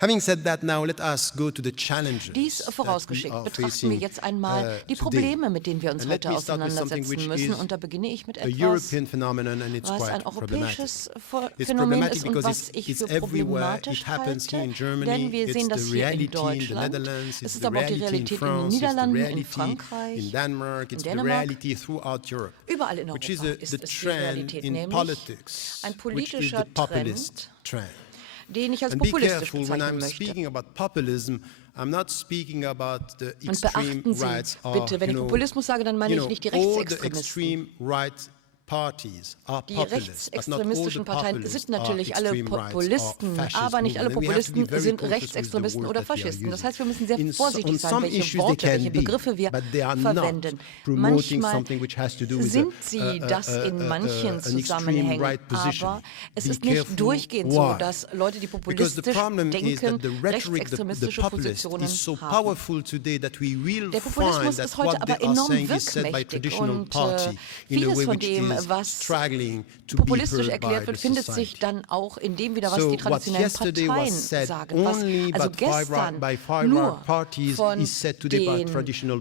Having said that, now let us go to the challenges Dies vorausgeschickt, betrachten wir jetzt einmal die Probleme, mit denen wir uns heute auseinandersetzen müssen. Und da beginne ich mit etwas, was ein europäisches Phänomen ist und was ich für problematisch halte. Denn wir sehen das hier in Deutschland. Es ist aber auch die Realität in den Niederlanden, in Frankreich, in Dänemark. Überall in Europa ist es die Realität, nämlich ein politischer Trend, den ich als populistisch bezeichnen möchte. Und beachten Sie bitte, wenn ich Populismus sage, dann meine ich nicht die Rechtsextremisten. Die rechtsextremistischen Parteien sind natürlich alle Populisten, aber nicht alle Populisten sind Rechtsextremisten oder Faschisten. Das heißt, wir müssen sehr vorsichtig sein, welche Worte, welche Begriffe wir verwenden. Manchmal sind sie das in manchen Zusammenhängen, aber es ist nicht durchgehend so, dass Leute, die populistisch denken, rechtsextremistische Positionen haben. Der Populismus ist heute aber enorm wirkmächtig und vieles von dem, was populistisch erklärt wird, findet sich dann auch in dem wieder, was die traditionellen Parteien sagen. Was also gestern nur von den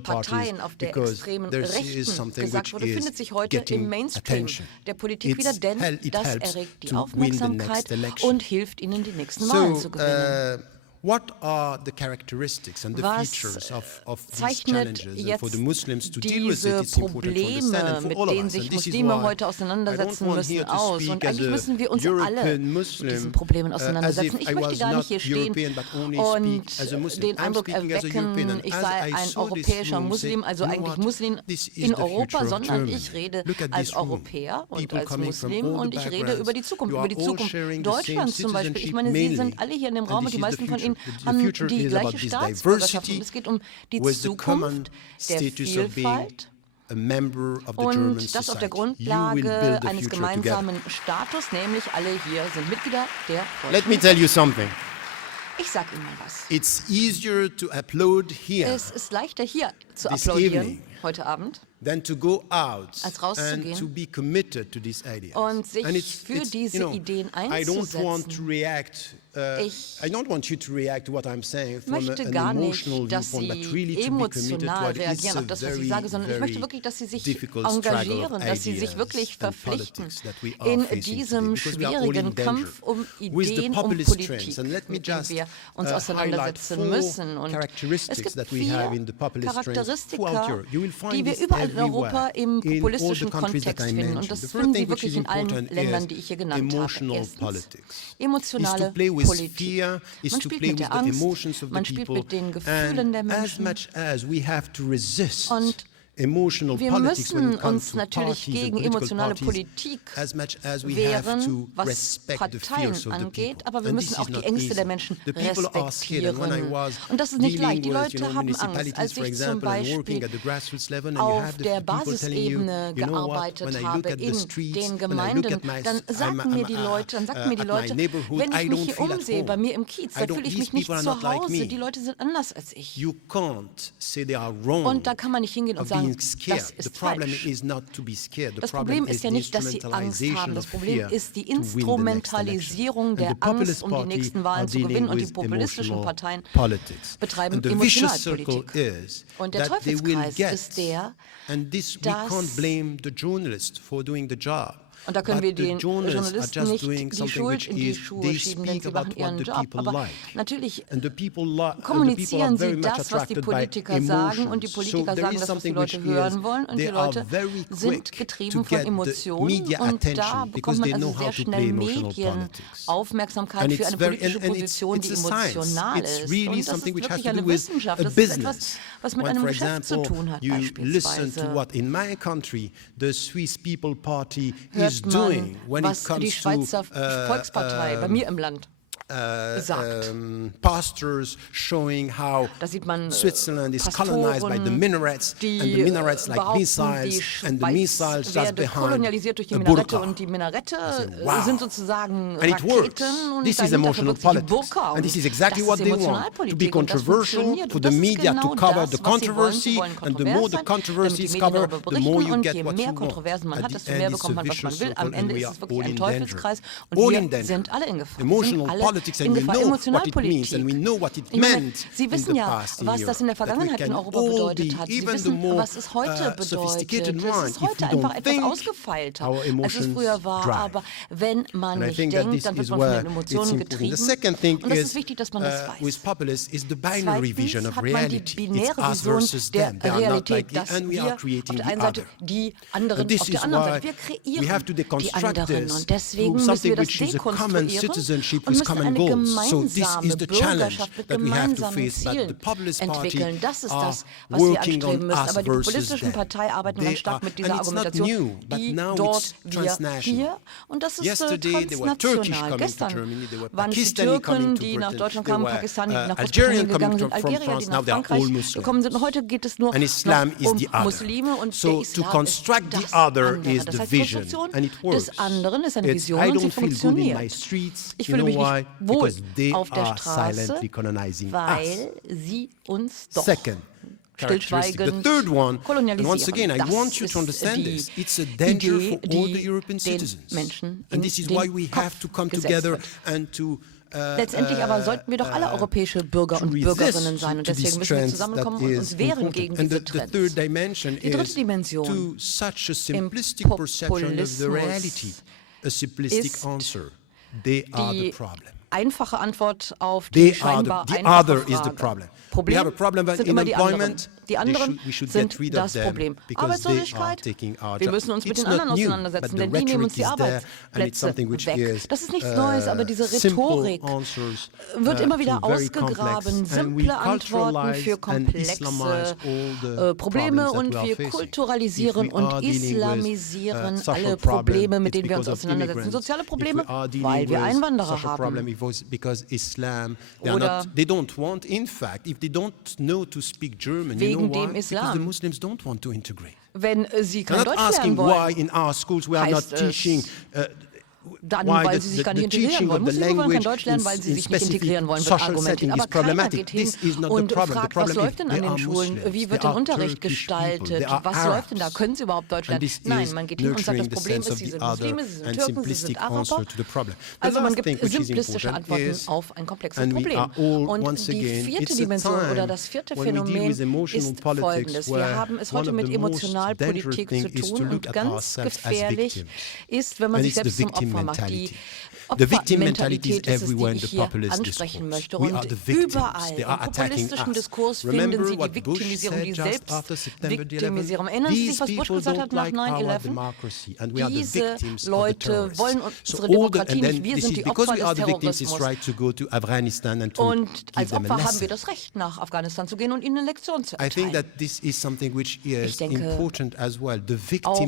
Parteien auf der extremen Rechten gesagt wurde, findet sich heute im Mainstream der Politik wieder, denn das erregt die Aufmerksamkeit und hilft ihnen, die nächsten Wahlen zu gewinnen. What are the characteristics and the features of these challenges for the Muslims to deal with it? It's important to understand, and for all of us. Mit denen sich Muslime heute auseinandersetzen müssen, aus. Und eigentlich müssen wir uns alle mit diesen Problemen auseinandersetzen. Ich möchte gar nicht hier stehen und den Eindruck erwecken, ich sei ein europäischer Muslim, also eigentlich Muslim in Europa, sondern ich rede als Europäer und als Muslim und ich rede über die Zukunft Deutschlands zum Beispiel. Ich meine, Sie sind alle hier in dem Raum und die meisten von Ihnen haben die gleiche Staatsbürgerschaft. Und es geht um die Zukunft der Vielfalt und das auf der Grundlage eines gemeinsamen Status, nämlich alle hier sind Mitglieder der Deutschlands. Let me tell you something. Ich sag Ihnen mal was. It's easier to upload here es ist leichter hier zu applaudieren heute Abend, than to go out als rauszugehen and to be committed to these ideas. Und sich für diese Ideen einzusetzen. I don't want you to react to what I'm saying from möchte an gar emotional nicht, dass viewpoint, Sie but really to be committed to emotional what is reagieren a auf das, was ich very, sage, sondern ich möchte wirklich, dass Sie sich engagieren, dass Sie sich wirklich verpflichten in diesem schwierigen Kampf um Ideen, um Politik, mit dem wir uns auseinandersetzen müssen. Und es gibt 4 Charakteristika, die wir überall in Europa im populistischen Kontext finden. Und das finden Sie wirklich in allen Ländern, die ich hier genannt habe. Erstens, emotionale Politik. Man spielt mit der Angst, man spielt mit den Gefühlen der Menschen. Und wir müssen uns natürlich gegen emotionale Politik wehren, was Parteien angeht, aber wir müssen auch die Ängste der Menschen respektieren. Und das ist nicht leicht. Die Leute haben Angst. Als ich zum Beispiel auf der Basisebene gearbeitet habe, in den Gemeinden, dann sagten mir die Leute, wenn ich mich hier umsehe, bei mir im Kiez, dann fühle ich mich nicht zu Hause. Die Leute sind anders als ich. Und da kann man nicht hingehen und sagen, das ist falsch. Das Problem ist ja nicht, dass sie Angst haben. Das Problem ist die Instrumentalisierung der Angst, um die nächsten Wahlen zu gewinnen. Und die populistischen Parteien betreiben Emotionalpolitik. Und der Teufelskreis ist der, dass und da können wir den Journalisten nicht die Schuld in die Schuhe schieben, denn sie machen ihren Job. Aber natürlich kommunizieren sie das, was die Politiker sagen, und die Politiker sagen das, was die Leute hören wollen, und die Leute sind getrieben von Emotionen, und da bekommt man also sehr schnell Medienaufmerksamkeit für eine politische Position, die emotional ist. Und das ist wirklich eine Wissenschaft, das ist etwas, was mit einem Geschäft zu tun hat, beispielsweise. Hört man, was die Schweizer Volkspartei bei mir im Land sagt. Da sieht man Pastoren, die behaupten, die Schweiz werde kolonialisiert durch die Minarette, und die Minarette sind sozusagen Raketen, und dahinter verbirgt sich die Burka. Und das ist Emotionalpolitik, und das funktioniert. Und das ist genau das, was sie wollen. Sie wollen kontrovers sein, damit die Medien darüber berichten, und je mehr Kontroversen man hat, desto mehr bekommt man, was man will. Am Ende ist es wirklich ein Teufelskreis, und wir sind alle in Gefahr. Wir sind alle in Gefahr. Emotionalpolitik. Ich meine, Sie wissen ja, was das in der Vergangenheit in Europa bedeutet hat. Sie wissen, was es heute bedeutet. Es ist heute einfach etwas ausgefeilter, als es früher war. Aber wenn man nicht denkt, dann wird man von den Emotionen getrieben. Und das ist wichtig, dass man das weiß. Zweitens hat man die binäre Vision der Realität, dass wir auf der einen Seite die anderen auf der anderen Seite. Wir kreieren die anderen. Und deswegen müssen wir das dekonstruieren und müssen eine gemeinsame Bürgerschaft mit gemeinsamen Zielen entwickeln. Das ist das, was wir anstreben müssen. Aber die populistischen Parteien arbeiten ganz stark mit dieser Argumentation, die dort, wir hier. Und das ist transnational. Gestern waren es die Türken, die nach Deutschland kamen, Pakistani, die nach Großbritannien gegangen sind, Algerier, die nach Frankreich gekommen sind. Und heute geht es nur um Muslime und der Islam ist das andere. Das heißt, die Konstruktion des anderen ist eine Vision und sie funktioniert. Ich fühle mich nicht wohl auf der Straße, weil sie uns doch stillschweigend kolonialisieren. Das ist die Idee, die den Menschen in den Kopf gesetzt wird. Letztendlich aber sollten wir doch alle europäische Bürger und Bürgerinnen sein. Und deswegen müssen wir zusammenkommen und uns wehren gegen diese Trends. Die dritte Dimension im Populismus ist die einfache Antwort auf die scheinbar einfache Frage. Problem sind immer die anderen. Die anderen sind das Problem. Arbeitslosigkeit, wir müssen uns mit den anderen auseinandersetzen, denn die nehmen uns die Arbeitsplätze weg. Das ist nichts Neues, aber diese Rhetorik wird immer wieder ausgegraben. Simple Antworten für komplexe Probleme und wir kulturalisieren und islamisieren alle Probleme, mit denen wir uns auseinandersetzen. Soziale Probleme, weil wir Einwanderer haben. Oder wegen dem Islam. Wenn sie kein Deutsch lernen wollen, heißt es, dann, weil sie sich gar nicht integrieren wollen. Muslime wollen kein Deutsch lernen, weil sie sich nicht integrieren wollen, wird argumentiert. Aber keiner geht hin und fragt, was läuft denn an den Schulen? Wie wird der Unterricht gestaltet? Was läuft denn da? Können sie überhaupt Deutsch lernen? Nein, man geht hin und sagt, das Problem ist, sie sind Muslime, sie sind Türken, sie sind Araber. Also man gibt simplistische Antworten auf ein komplexes Problem. Und die vierte Dimension oder das vierte Phänomen ist folgendes. Wir haben es heute mit Emotionalpolitik zu tun und ganz gefährlich ist, wenn man sich selbst zum Opfer macht. Die Opfermentalität ist es, die ich hier ansprechen möchte. Und überall im populistischen Diskurs finden Sie die Viktimisierung, die Selbstviktimisierung. Erinnern Sie sich, was Bush gesagt hat nach 9/11? Diese Leute wollen unsere Demokratie nicht. Wir sind die Opfer des Terrorismus. Und als Opfer haben wir das Recht, nach Afghanistan zu gehen und ihnen eine Lektion zu erteilen. Ich denke, auch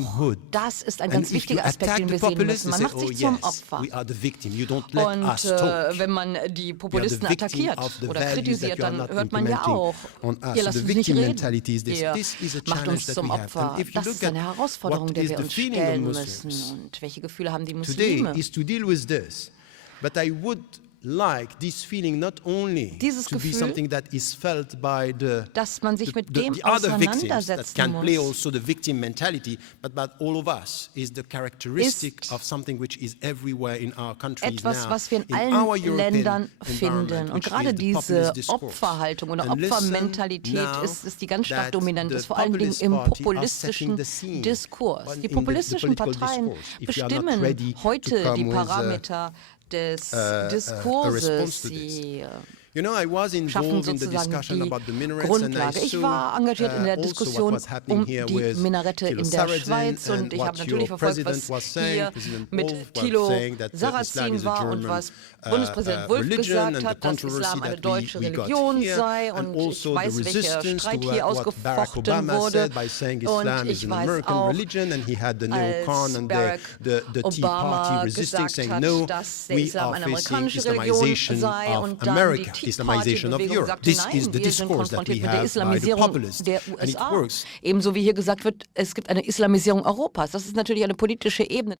das ist ein ganz wichtiger Aspekt, den wir sehen müssen. Man macht sich zum Opfer. Und wenn man die Populisten attackiert oder kritisiert, dann hört man ja auch, ihr lasst uns nicht reden, ihr macht uns zum Opfer. Das ist eine Herausforderung, der wir uns stellen müssen. Und welche Gefühle haben die Muslime? Dieses Gefühl, dass man sich mit dem auseinandersetzen muss, ist etwas, was wir in allen Ländern finden. Und gerade diese Opferhaltung oder Opfermentalität ist die ganz stark dominant ist, vor allen Dingen im populistischen Diskurs. Die populistischen Parteien bestimmen heute die Parameter des Diskurses. Sie schaffen sozusagen die Grundlage. Ich war engagiert in der Diskussion um die Minarette in der Schweiz und ich habe natürlich verfolgt, was hier mit Thilo Sarrazin war und was Bundespräsident Wulff gesagt hat, dass Islam eine deutsche Religion sei und ich weiß, welcher Streit hier ausgefochten wurde und ich weiß auch, als Barack Obama gesagt hat, dass der Islam eine amerikanische Religion sei und dann die Tea Party-Bewegung sagte, nein, wir sind konfrontiert mit der Islamisierung der USA. Ebenso wie hier gesagt wird, es gibt eine Islamisierung Europas. Das ist natürlich eine politische Ebene.